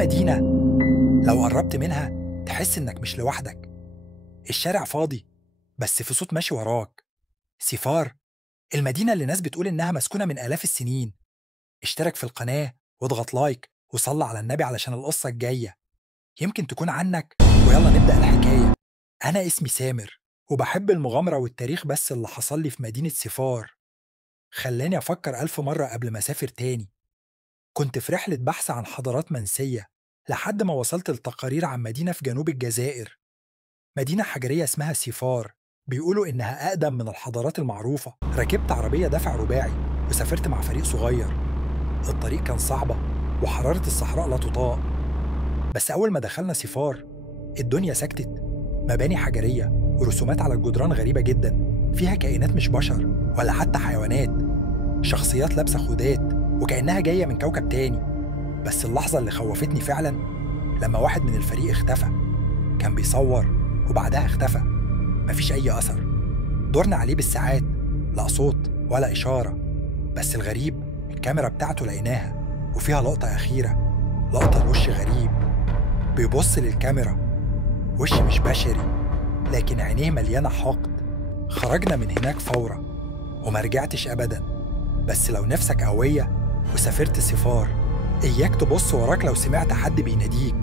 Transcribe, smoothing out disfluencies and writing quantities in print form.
مدينة لو قربت منها تحس إنك مش لوحدك. الشارع فاضي بس في صوت ماشي وراك. سيفار، المدينة اللي ناس بتقول إنها مسكونة من آلاف السنين. اشترك في القناة واضغط لايك وصلى على النبي علشان القصة الجاية يمكن تكون عنك. ويلا نبدأ الحكاية. أنا اسمي سامر وبحب المغامرة والتاريخ، بس اللي حصل لي في مدينة سيفار خلاني أفكر 1000 مرة قبل ما أسافر تاني. كنت في رحلة بحث عن حضارات منسية لحد ما وصلت لتقارير عن مدينة في جنوب الجزائر، مدينة حجرية اسمها سيفار. بيقولوا إنها أقدم من الحضارات المعروفة. ركبت عربية دفع رباعي وسافرت مع فريق صغير. الطريق كان صعبة وحرارة الصحراء لا تطاق، بس أول ما دخلنا سيفار الدنيا سكتت. مباني حجرية ورسومات على الجدران غريبة جدا، فيها كائنات مش بشر ولا حتى حيوانات، شخصيات لابسة خدات وكأنها جاية من كوكب تاني. بس اللحظة اللي خوفتني فعلا لما واحد من الفريق اختفى. كان بيصور وبعدها اختفى، مفيش أي أثر. دورنا عليه بالساعات، لا صوت ولا إشارة. بس الغريب الكاميرا بتاعته لقيناها وفيها لقطة أخيرة، لقطة لوش غريب بيبص للكاميرا. وش مش بشري لكن عينيه مليانة حقد. خرجنا من هناك فورا وما رجعتش أبدا. بس لو نفسك قوية وسافرت سفار، إياك تبص وراك لو سمعت حد بيناديك.